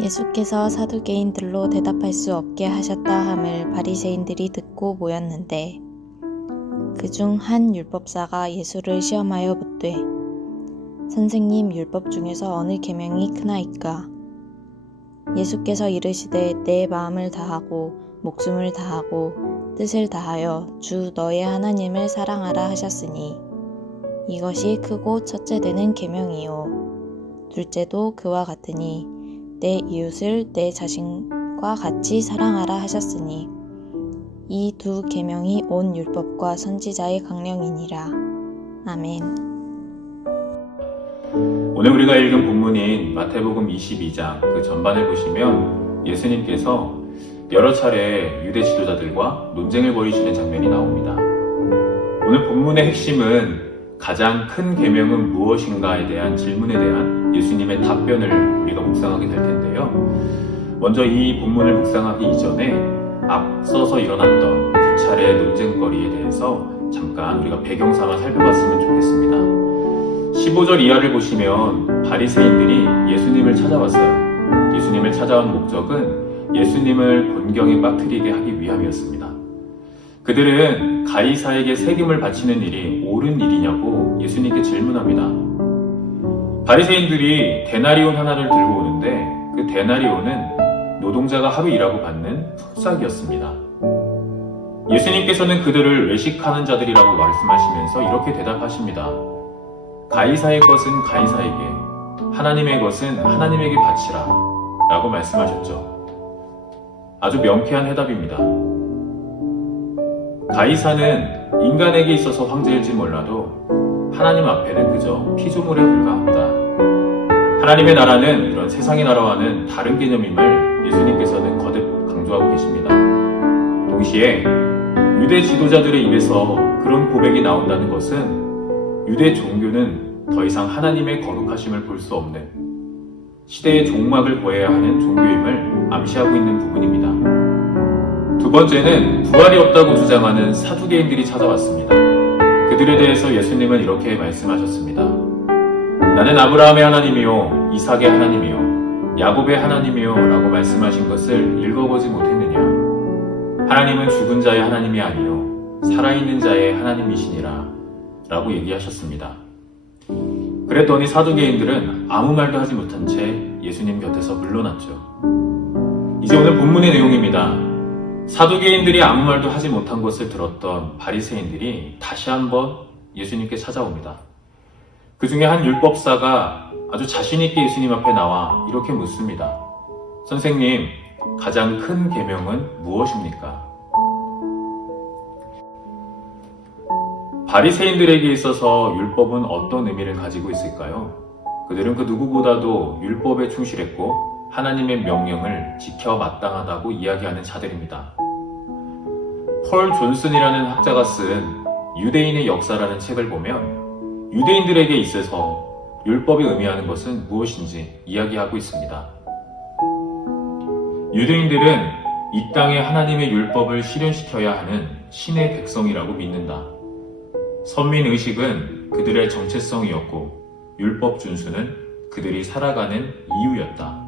예수께서 사두개인들로 대답할 수 없게 하셨다 함을 바리새인들이 듣고 모였는데 그중 한 율법사가 예수를 시험하여 묻되 선생님, 율법 중에서 어느 계명이 크나이까? 예수께서 이르시되 내 마음을 다하고 목숨을 다하고 뜻을 다하여 주 너의 하나님을 사랑하라 하셨으니 이것이 크고 첫째 되는 계명이요 둘째도 그와 같으니 내 이웃을 내 자신과 같이 사랑하라 하셨으니 이 두 계명이 온 율법과 선지자의 강령이니라. 아멘. 오늘 우리가 읽은 본문인 마태복음 22장 그 전반을 보시면 예수님께서 여러 차례 유대 지도자들과 논쟁을 벌이시는 장면이 나옵니다. 오늘 본문의 핵심은 가장 큰 계명은 무엇인가에 대한 질문에 대한 예수님의 답변을 우리가 묵상하게 될 텐데요. 먼저 이 본문을 묵상하기 이전에 앞서서 일어났던 두 차례의 논쟁거리에 대해서 잠깐 우리가 배경 삼아 살펴봤으면 좋겠습니다. 15절 이하를 보시면 바리새인들이 예수님을 찾아왔어요. 예수님을 찾아온 목적은 예수님을 곤경에 빠뜨리게 하기 위함이었습니다. 그들은 가이사에게 세금을 바치는 일이 옳은 일이냐고 예수님께 질문합니다. 바리새인들이 데나리온 하나를 들고 오는데 그 데나리온은 노동자가 하루 일하고 받는 품삯이었습니다. 예수님께서는 그들을 외식하는 자들이라고 말씀하시면서 이렇게 대답하십니다. 가이사의 것은 가이사에게, 하나님의 것은 하나님에게 바치라 라고 말씀하셨죠. 아주 명쾌한 해답입니다. 가이사는 인간에게 있어서 황제일지 몰라도 하나님 앞에는 그저 피조물에 불과합니다. 하나님의 나라는 이런 세상의 나라와는 다른 개념임을 예수님께서는 거듭 강조하고 계십니다. 동시에 유대 지도자들의 입에서 그런 고백이 나온다는 것은 유대 종교는 더 이상 하나님의 거룩하심을 볼 수 없는 시대의 종막을 보여야 하는 종교임을 암시하고 있는 부분입니다. 두 번째는 부활이 없다고 주장하는 사두개인들이 찾아왔습니다. 그들에 대해서 예수님은 이렇게 말씀하셨습니다. 나는 아브라함의 하나님이요 이삭의 하나님이요 야곱의 하나님이요 라고 말씀하신 것을 읽어보지 못했느냐? 하나님은 죽은 자의 하나님이 아니요 살아있는 자의 하나님이시니라 라고 얘기하셨습니다. 그랬더니 사두개인들은 아무 말도 하지 못한 채 예수님 곁에서 물러났죠. 이제 오늘 본문의 내용입니다. 사두개인들이 아무 말도 하지 못한 것을 들었던 바리새인들이 다시 한번 예수님께 찾아옵니다. 그 중에 한 율법사가 아주 자신있게 예수님 앞에 나와 이렇게 묻습니다. 선생님, 가장 큰 계명은 무엇입니까? 바리새인들에게 있어서 율법은 어떤 의미를 가지고 있을까요? 그들은 그 누구보다도 율법에 충실했고 하나님의 명령을 지켜 마땅하다고 이야기하는 자들입니다. 폴 존슨이라는 학자가 쓴 유대인의 역사라는 책을 보면 유대인들에게 있어서 율법이 의미하는 것은 무엇인지 이야기하고 있습니다. 유대인들은 이 땅에 하나님의 율법을 실현시켜야 하는 신의 백성이라고 믿는다. 선민의식은 그들의 정체성이었고 율법 준수는 그들이 살아가는 이유였다.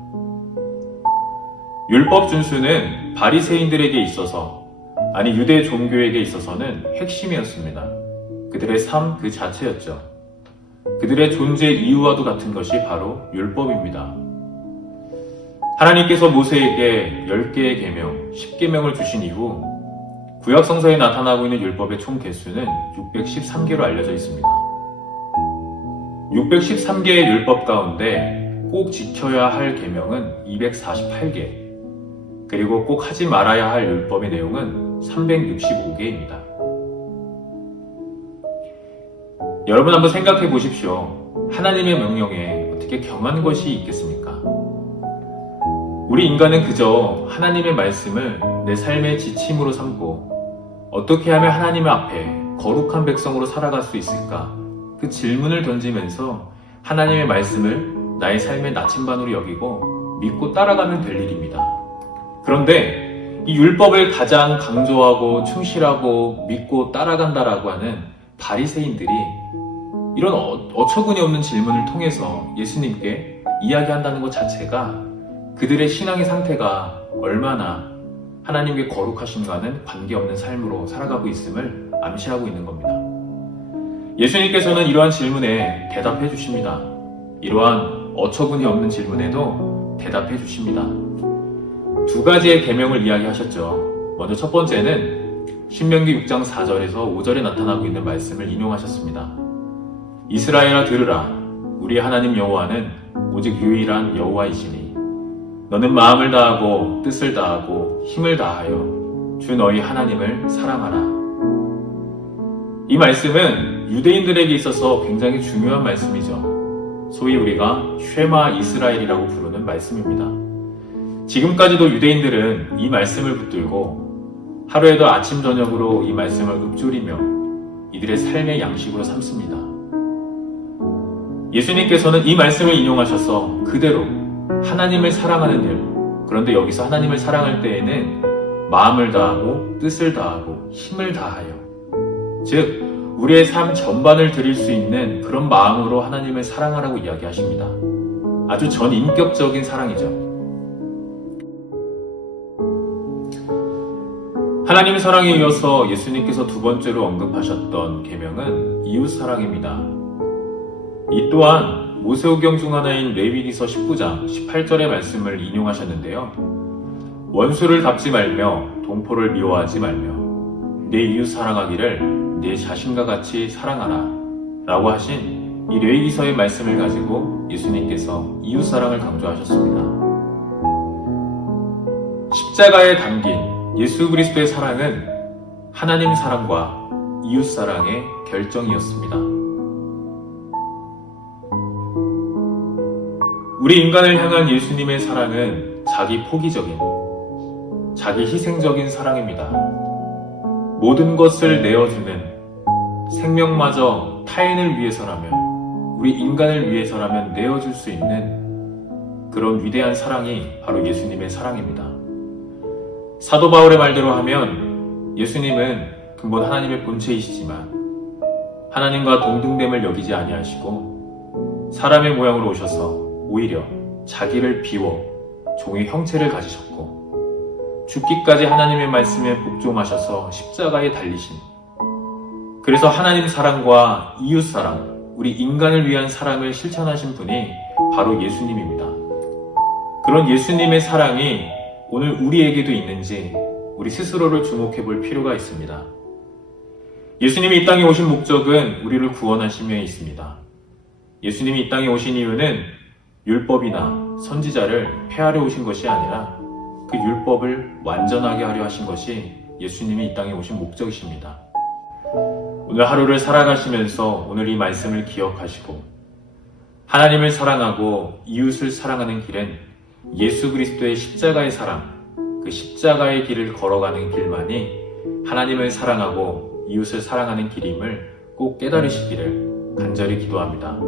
율법 준수는 바리새인들에게 있어서 아니 유대 종교에게 있어서는 핵심이었습니다. 그들의 삶 그 자체였죠. 그들의 존재 이유와도 같은 것이 바로 율법입니다. 하나님께서 모세에게 10개의 계명, 10계명을 주신 이후 구약성서에 나타나고 있는 율법의 총 개수는 613개로 알려져 있습니다. 613개의 율법 가운데 꼭 지켜야 할 계명은 248개, 그리고 꼭 하지 말아야 할 율법의 내용은 365개입니다. 여러분 한번 생각해 보십시오. 하나님의 명령에 어떻게 경한 것이 있겠습니까? 우리 인간은 그저 하나님의 말씀을 내 삶의 지침으로 삼고 어떻게 하면 하나님 앞에 거룩한 백성으로 살아갈 수 있을까? 그 질문을 던지면서 하나님의 말씀을 나의 삶의 나침반으로 여기고 믿고 따라가면 될 일입니다. 그런데 이 율법을 가장 강조하고 충실하고 믿고 따라간다라고 하는 바리새인들이 이런 어처구니 없는 질문을 통해서 예수님께 이야기한다는 것 자체가 그들의 신앙의 상태가 얼마나 하나님의 거룩하심과는 관계없는 삶으로 살아가고 있음을 암시하고 있는 겁니다. 예수님께서는 이러한 질문에 대답해 주십니다. 이러한 어처구니 없는 질문에도 대답해 주십니다. 두 가지의 계명을 이야기하셨죠. 먼저 첫 번째는 신명기 6장 4절에서 5절에 나타나고 있는 말씀을 인용하셨습니다. 이스라엘아 들으라. 우리 하나님 여호와는 오직 유일한 여호와이시니 너는 마음을 다하고 뜻을 다하고 힘을 다하여 주 너희 하나님을 사랑하라. 이 말씀은 유대인들에게 있어서 굉장히 중요한 말씀이죠. 소위 우리가 쉐마 이스라엘이라고 부르는 말씀입니다. 지금까지도 유대인들은 이 말씀을 붙들고 하루에도 아침 저녁으로 이 말씀을 읊조리며 이들의 삶의 양식으로 삼습니다. 예수님께서는 이 말씀을 인용하셔서 그대로 하나님을 사랑하는 일, 그런데 여기서 하나님을 사랑할 때에는 마음을 다하고 뜻을 다하고 힘을 다하여, 즉 우리의 삶 전반을 드릴 수 있는 그런 마음으로 하나님을 사랑하라고 이야기하십니다. 아주 전인격적인 사랑이죠. 하나님 사랑에 이어서 예수님께서 두 번째로 언급하셨던 계명은 이웃 사랑입니다. 이 또한 모세오경 중 하나인 레위기서 19장 18절의 말씀을 인용하셨는데요. 원수를 갚지 말며 동포를 미워하지 말며 내 이웃 사랑하기를 내 자신과 같이 사랑하라 라고 하신 이 레위기서의 말씀을 가지고 예수님께서 이웃 사랑을 강조하셨습니다. 십자가에 담긴 예수 그리스도의 사랑은 하나님 사랑과 이웃 사랑의 결정이었습니다. 우리 인간을 향한 예수님의 사랑은 자기 포기적인, 자기 희생적인 사랑입니다. 모든 것을 내어주는, 생명마저 타인을 위해서라면, 우리 인간을 위해서라면 내어줄 수 있는 그런 위대한 사랑이 바로 예수님의 사랑입니다. 사도 바울의 말대로 하면 예수님은 근본 하나님의 본체이시지만 하나님과 동등됨을 여기지 아니하시고 사람의 모양으로 오셔서 오히려 자기를 비워 종의 형체를 가지셨고 죽기까지 하나님의 말씀에 복종하셔서 십자가에 달리신, 그래서 하나님 사랑과 이웃 사랑, 우리 인간을 위한 사랑을 실천하신 분이 바로 예수님입니다. 그런 예수님의 사랑이 오늘 우리에게도 있는지 우리 스스로를 주목해 볼 필요가 있습니다. 예수님이 이 땅에 오신 목적은 우리를 구원하심에 있습니다. 예수님이 이 땅에 오신 이유는 율법이나 선지자를 폐하려 오신 것이 아니라 그 율법을 완전하게 하려 하신 것이 예수님이 이 땅에 오신 목적이십니다. 오늘 하루를 살아가시면서 오늘 이 말씀을 기억하시고 하나님을 사랑하고 이웃을 사랑하는 길은 예수 그리스도의 십자가의 사랑, 그 십자가의 길을 걸어가는 길만이 하나님을 사랑하고 이웃을 사랑하는 길임을 꼭 깨달으시기를 간절히 기도합니다.